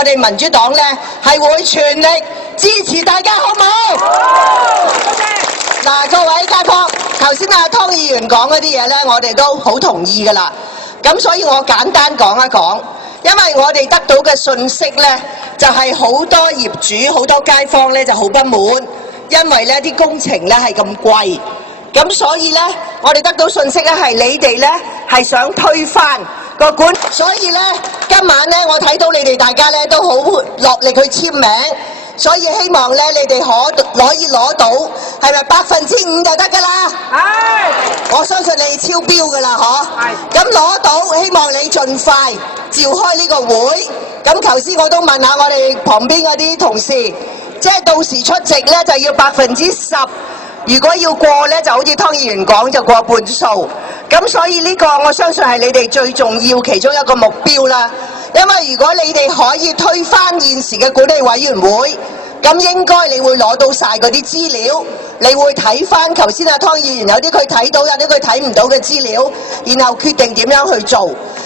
我哋民主黨咧係會全力支持大家，好唔好？多謝。嗱，各位街坊，頭先阿湯議員講嗰啲嘢咧，我哋都好同意㗎啦。咁所以我簡單講一講，因為我哋得到嘅信息咧，就係好多業主、好多街坊咧就好不滿，因為咧啲工程咧係咁貴。咁所以咧，我哋得到信息咧係你哋咧係想推翻個管，所以咧今晚咧我睇到你哋大家咧都好落力去簽名，所以希望咧你哋可以攞到係咪5%就得㗎啦？係，我相信你超標㗎啦，嗬？係。咁攞到，希望你盡快召開呢個會。咁頭先我都問下我哋旁邊嗰啲同事，即係到時出席咧就要10%。如果要過咧，就好似湯議員講，就過半數。咁所以呢個我相信係你哋最重要其中一個目標啦。因為如果你哋可以推翻現時嘅管理委員會，咁應該你會攞到晒嗰啲資料，你會睇翻頭先阿湯議員有啲佢睇到，有啲佢睇唔到嘅資料，然後決定點樣去做。